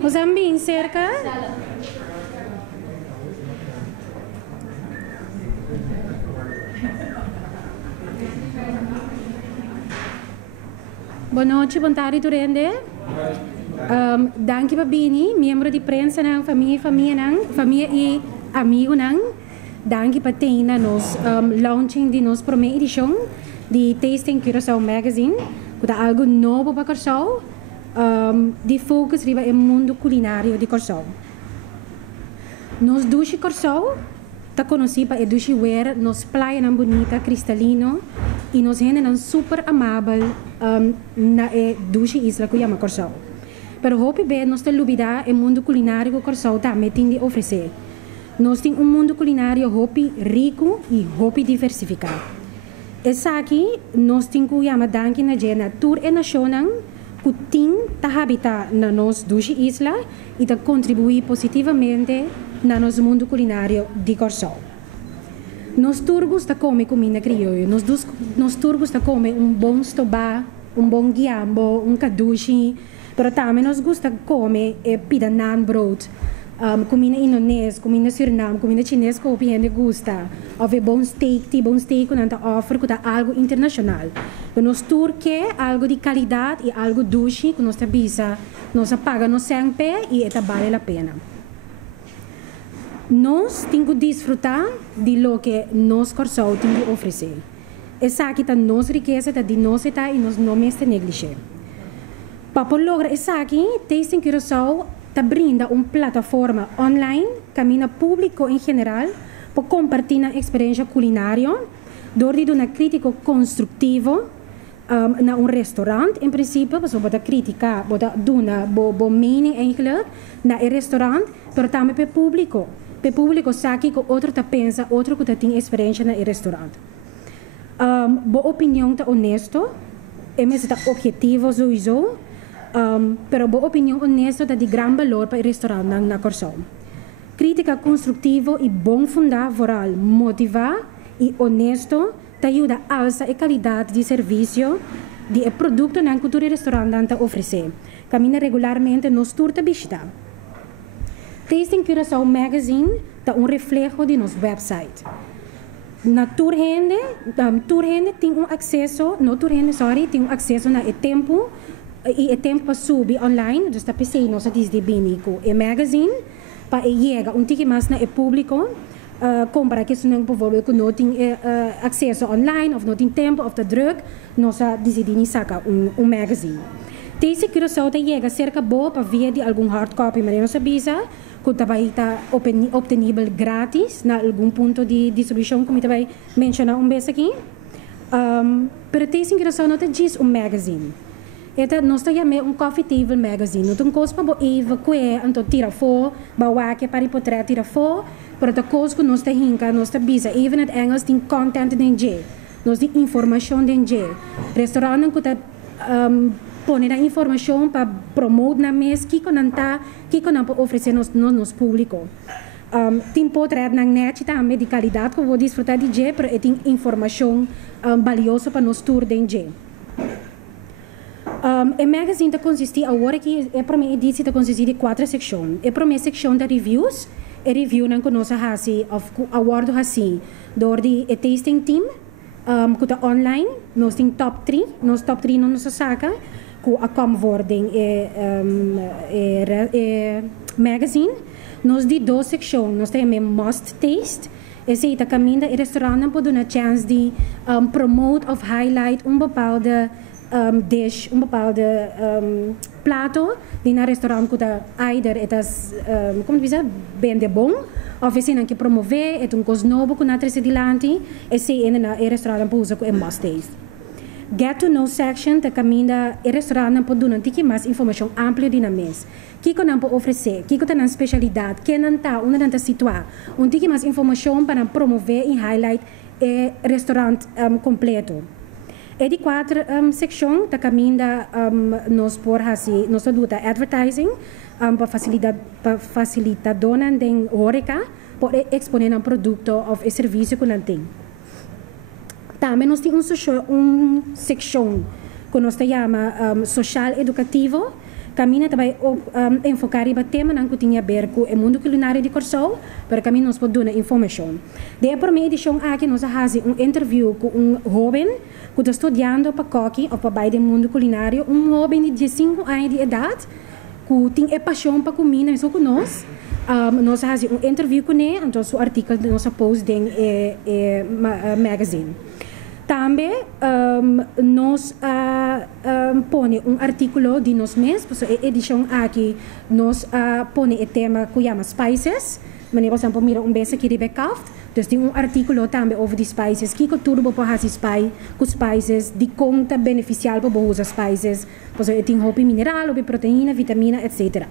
Mozambique cerca. Boa noite, boa tarde, Turende. Danke Babini, membro de prensa ng família e amigo ng. Danke para ter nos launching de nos primeira edição de Tasting Curaçao Magazine, que é algo novo para Curaçao, de focus riba no mundo culinário de Curaçao. Nos duche Curaçao, tá conhecido para duche wear, nos praia não bonita, cristalino, e nos gente não super amável na duche isla que chama Curaçao. Pero hope bem nós te lubida o mundo culinário que Curaçao também tem de oferecer. Nós temos mundo culinário hope rico e hope diversificado. Essa aqui nós temos que chamar danke na jena tour e nacional que tem ta habitar na nos duas islas e ta contribuir positivamente na nosso mundo culinário de Curaçao. Nós turgos ta come comida criolla, nós turgos ta come bom stobá, bom guiambo, caduchi, pero também nós gosta come pida naan brood. Comida indonésia, comida suriname, comida chinesa que o gente gosta. Ou bom steak que não oferece que é algo internacional. Nós turque algo de qualidade e algo doce que nós tabisa, nós paga no sangue e это vale a pena. Nós temos que desfrutar de lo que nós Curaçao tem que oferecer. Essa aqui é a nossa riqueza, de nós e nós não me negligenciar. Para lograr essa aqui, Tasting Curaçao brinda uma plataforma online, caminho público em geral, para compartilhar a experiência culinária, door de uma crítica construtiva na restaurante, em princípio, você pode criticar, pode dar uma mening eigenlijk na restaurante, mas também para o público. Para o público sabe que outro pensa, outro que tem experiência na restaurante. Boa opinião está honesto, é mesmo objetivo, sowieso. Pero boa opinião honesta é de grande valor para o restaurante na Curaçao. Crítica construtiva e bom fundar moral, motivar e honesto te ajuda a alçar a qualidade de serviço de produto na cultura restaurante oferecer. Caminha regularmente nos tour de visita. Tasting Curaçao Magazine é reflexo de nosso website. Na Turhende tem acesso, tem acesso na tempo e tempo para subir online, dus dat PC nós desde binico e magazine para chegar tique mais na público, compara que não por exemplo que não tem acesso online ou não tem tempo ou tá druk, nós decidimos sacar magazine. Deze Curaçao chega cerca boa para via de algum hard copy, mas nós avisa que vai estar obtenível grátis na algum ponto de distribuição, como vai mencionar vez aqui. Pero Tasting Curaçao não diz magazine. Eta nós temos coffee table magazine. Nós temos coisa para eva que então tira fora, bawa que para poder tirar fora, para a coisa que nós temos nós bisa, even em Engels tem content dentro, nós tem informação dentro. Restaurante que põe a informação para promover na mesa que não para oferecer nos público. Tem poder na net também de qualidade que vou desfrutar de je, pero tem informação valiosa para nós tour dentro. O magazine consiste agora que a primeira edição consiste de 4 secções. A primeira secção da reviews, a review não conosco assim, award assim, door de tasting team, que está online, nós temos top 3, nos top 3 não nos saca, que a comwording magazine, nós de 2 secções, nós temos must taste, esse é o caminho do restaurante para dar uma chance de promote ou highlight bepaalde dish, bepaalde plato die naar restaurant kuda either etas como dizer bem de bom ou se não que promover é coisa novo que na tresedilante esse é na restaurant para usar com must taste. Get to know section da caminha e restaurante para dar um mais informação ampla de na mesa. Que que não pode oferecer, que tem especialidade, que não está, onde não está situado, tique mais informação para promover e highlight o restaurante completo. E de 4 secção da caminha nós por assim nós aduta advertising para facilitadora de horeca por exponer um produto ou serviço que não tem. Também nós temos secção que nós chama social educativo Caminha também enfocar em tema que tinha a ver com o mundo culinário de Corsol, para que nos pode dar informação. Daí, por meio edição aqui, nós fazemos interview com jovem que está estudando para coque ou para o mundo culinário, jovem de 15 anos de idade, que tem a paixão para comida, mesmo que nós. Nós fazemos interview com ele, então o artigo de nossa post em magazine. Também nós põe artículo de nós mesmos, a edição aqui nós põe o tema que chama spices, mas por exemplo mira vez aqui de backup, então tem artículo também over spices, que tudo para fazer spices, de conta beneficial para usar spices, por exemplo tem hopi mineral, hopi proteína, vitamina, etc.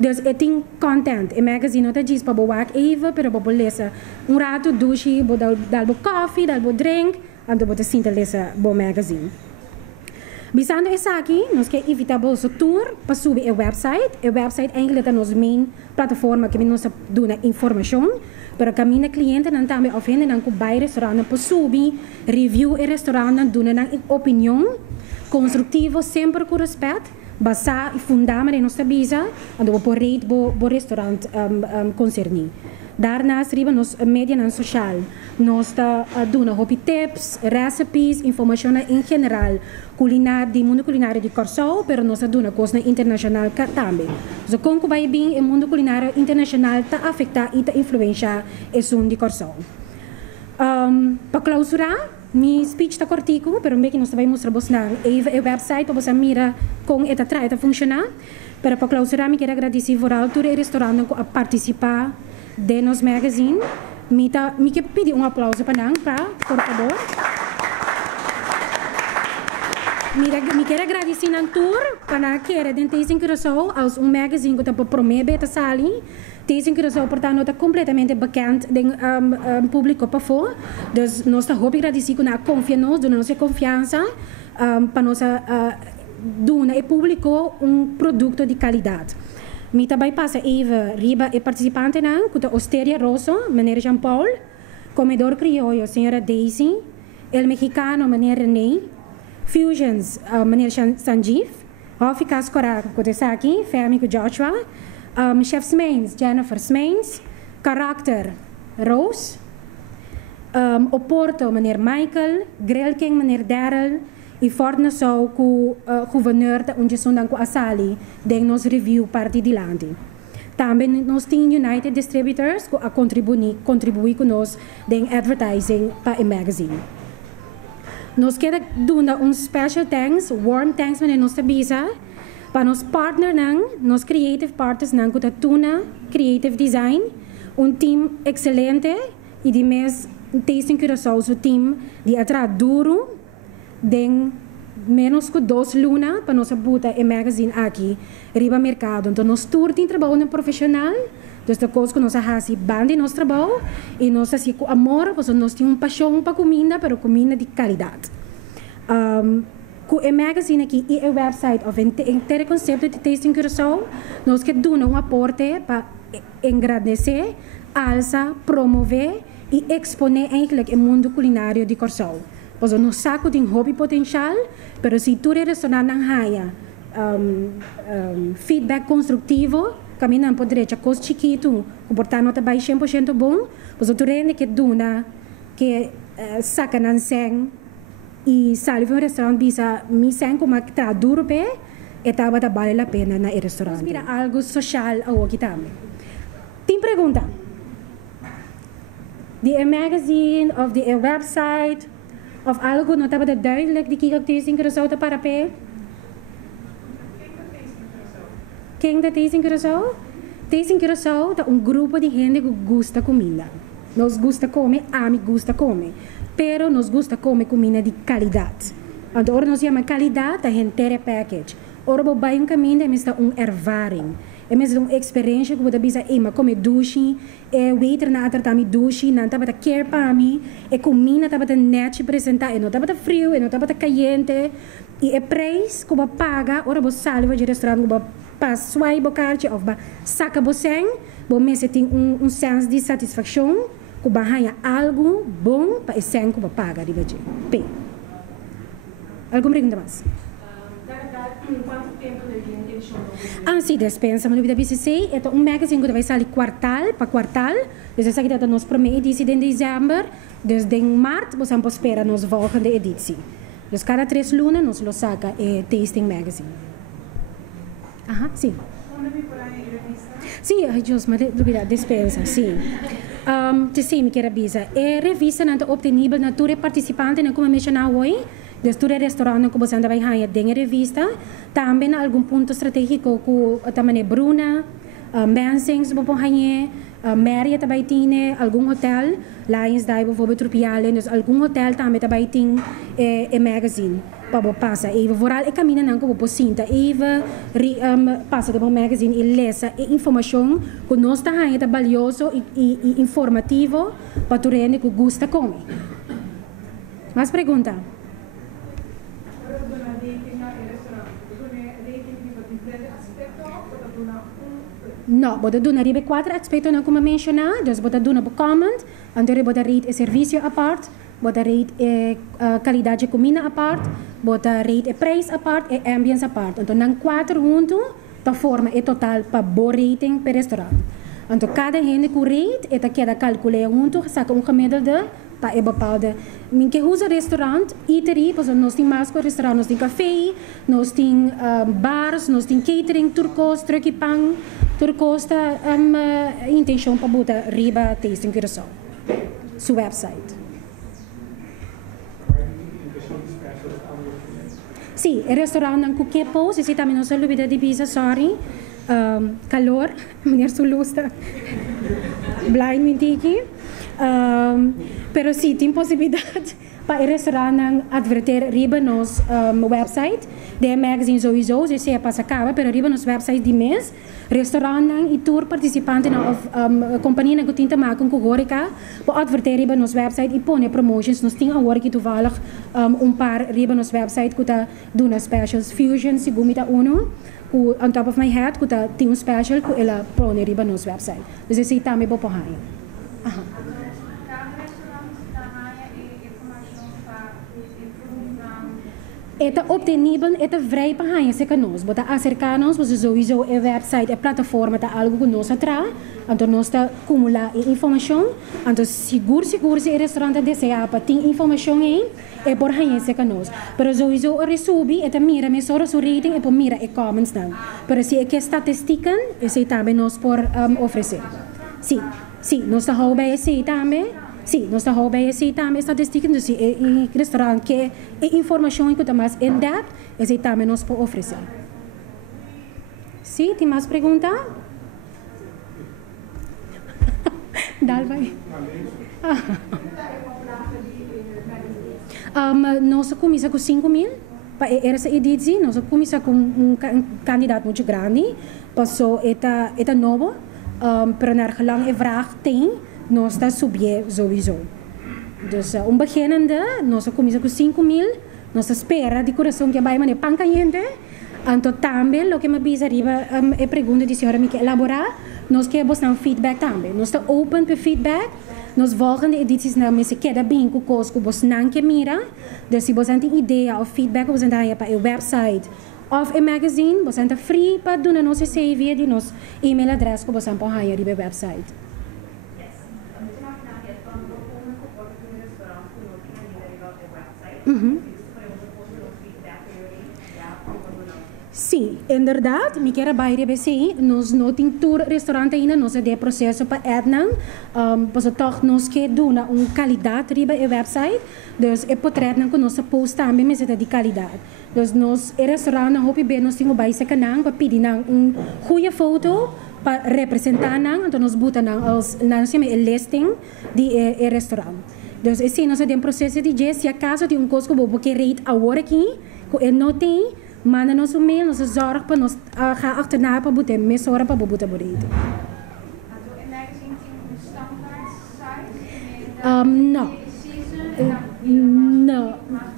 Dus tem content, o magazine não diz para boa even, para boa lezer rato douche, dar coffee, dar drink, então você sinta lezer bom magazine. Bisando essa aqui, nós queremos evitar o tour para subir o website. O website eigenlijk é a nossa main plataforma que nos dá informação. Para que a minha cliente não também ofende não que vai restaurante para subir, review o restaurante, dá uma opinião construtiva sempre com respeito. Basar e fundar em nossa visa, então por rate o restaurante concerni. Daarnaast riba nos media en social. Nós doen hobby tips, recipes, informação em geral, de mundo culinário de Corsol, pero nós doen coisa internacional também. So com que vai bem o mundo culinário internacional está afetar e está influenciar o som de Corsol. Para clausurar, meu speech está cortico, pero bem que nós vamos mostrar o website para você mirar como está funcionar. Para clausurar, me quero agradecer por todo o restaurante que participar de nosso magazine. Me quero pedir aplauso para nós, por favor. Me quero agradecer a tour para que era dentro desse inclusão aos magazine que está promete esta sala. Deze inclusão, portanto, está completamente bekend do público para fora. Dus nós estamos agradecer com a confiança, nossa confiança para nós dar ao público produto de qualidade. Me também passa even riba e participante não, que a Osteria Rosso, meneer Jean-Paul, comedor criollo, senhora Daisy, el mexicano, meneer René, Fusions, meneer Sanjeev, Hoficas Corar, que está aqui, Fêmico Joshua, Chef Smains, Jennifer Smains, Karakter, Rose, Oporto, meneer Michael, Grill King, meneer Daryl, e Fort Nassau, o gouverneur da União com a Sali, de nos review parte de lande. Também nós temos United Distributors que contribuem com nós em advertising para o magazine. Nós queremos special thanks, warm thanks para nossa visa, para nos partner nos creative partners que Tuna Creative Design, team excelente e de mês tasting curaçao o team de atrás duro den menos que 2 lunas para nós botar o magazine aqui riba mercado. Então nós tour tem trabalho profissional, então a coisa que nós fazemos bem nosso trabalho e nós fazemos com amor, porque nós temos paixão para comida, para comida de qualidade. Com o magazine aqui e o website, o inteiro conceito de tasting curaçao, nós queremos dar aporte para engrandecer, alçar, promover e exponer o mundo culinário de Corsol. Pois não saco tem hobby potencial, mas se tu restaurante não haya feedback construtivo, caminhando por direita, coisa chiquito, o portanto não está 100% bom, pois tu rende que duna, que saca não sem e sale de restaurante bisa mi sem como que está duro pé, estava da vale a pena na restaurante. Mira algo social aqui também. Tem pergunta? De magazine of the website of algo não estava duidelijk de que tasting curaçao te para pé? Quem da tasting curaçao? Tasting curaçao é grupo de gente que gosta comida. Nós gosta comer, ami gosta comer, pero nós gosta comer comida de qualidade. Então, nós chama qualidade a inteira package. Ora, vou vai caminho é ervaring. É mesmo uma experiência que você bisa mas comer dushi, waiter na tratar dushi, não estava a care para mim, comida estava a net apresentar, não estava frio, não estava caliente, e o preço que você paga, ora você sai de restaurante, você passa suai bocarte, ou você saca você, você tem senso de satisfação, que você ganha algo bom para o senso que você paga, de verdade. Alguma pergunta mais? Quanto tempo a gente Ah, sim, dispensa, mas eu sei, é um magazine que vai sair quartal para quartal, então essa aqui é a nossa primeira edição em dezembro, desde em março, você pode esperar a nossa volgende edição. Então, cada 3 lunas, nós lo saca Tasting Magazine. Aham, sim. Sim, ai Deus, mas dúvida, dispensa, sim. Te sei, me quer avisar. A revista não está obtenível na tour participante, não como mencionar hoje, dus tour restaurante que você anda vai ganhar dentro revista, também algum ponto estratégico que também Bruna, Mansings, vou ganhar, Marriott também tem algum hotel, Lions Dive, bijvoorbeeld Tropiale, dus algum hotel também tem magazine. Para passar, even vooral ik camina nan ko posinta, even passa de magazine e lesa e informação que nós está é valioso e informativo para tu rende que gusta comer. Mais pergunta? Não, pode dar na riba 4 aspectos não como mencionar, dus pode dar na comment, então pode rate o serviço à parte. Bota rate qualidade de comida à parte, bota rate o preço à parte e ambience à parte. Então, não 4 juntos, para forma é total para bom rating para restaurante. Então, cada gente que rate, é que calcular juntos, saca gemiddelde para é bepaalde. Min que usa restaurante, eatery, pois nós temos mais que restaurante, nós temos café, nós temos bars, nós temos catering, turcos, truque pang, turcos, intenção para botar riba tasting curaçao. Seu website. Sim, o restaurante não cuquei pous, e também não se lubida de pizza, sorry. Calor, meneer Sulusta. Blind mentiki. Pero sim, tem possibilidade para o restaurante advertir riba nos website. De magazine sowieso, se é para acaba, pero riba nos website de mês. Restaurante e tour participante na companhia que tinta maken com horeca, para advertir riba nos website e põe promotions. Nós temos agora que toevallig par riba nos website que tá doen specials fusion, segundo tá uno. On top of my head, que tá tem special que ela põe riba nos website. Dus esse também vou pôr aí. Eta obtenível, eta vrij para ganhar se conosco. Bota acercar-nos, você sowieso é website, é plataforma, tá algo que nós atrás, então nós tá acumular informação, então seguro se o restaurante deseja para ter informação aí, é por ganhar se conosco. Pero sowieso recebe, eta mira, me só o rating, é por mira e comments não. Pero se é que estatística, esse também nós por oferecer. Sim, nós tá rouba esse também. Sim, nós estamos bem assim também estatísticas, então em restaurante que é informação que está mais in depth, esse também nós podemos oferecer. Sim, tem mais pergunta? Dá vai. Nós começamos com 5.000 para essa edição, nós começamos com um candidato muito grande, passou eta novo, para na gelang e vraag tem. Nós está subir sowieso. Dus beginnende, nós começamos com 5.000, nós espera de coração que vai manejar pancayente. Então também, o que me diz arriba, é pergunta de senhora me quer elaborar, nós queremos dar feedback também. Nós está open para feedback. Nós volgende edições não me se queda bem com coisas que você não quer mira. Dus se você tem ideia ou feedback, você tem para o website of a magazine, você está free para dar a nossa CV de nosso email address que você pode hire no website. Sim, inderdaad, me quero bairro BC, nós não temos tour restaurante ainda, nós é processo para Edna, mas toch nós que doen qualidade riba e website, dus é potrebbe que nós post também mas é de qualidade. Dus nós restaurante não hope bem nós temos bairro se canang para pedir goede foto para representar então nós botar als nós chama listing de restaurante. Dus assim nós temos processo de se acaso de coisa que vou querer rate agora aqui, que não tem manda nos mail, nos zorg para nos gaan achterna para boeten, mes horas para boeten boeten.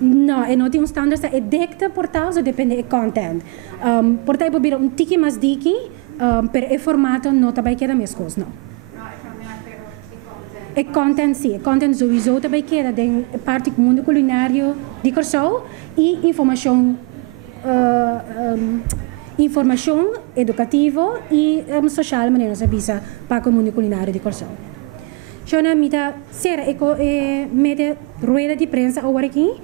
Não, e não tem standaard, é dicta portal, so depende do content. Portal probeer tiki mas diki, per e formato não também queda mes coisas, não. E content sim, content sowieso também queda de parte do mundo culinário de Curaçao e informação informação educativa e social maneira sabisa para a comunidade culinária de Corsão. Então, mita será mede rueda de prensa agora aqui.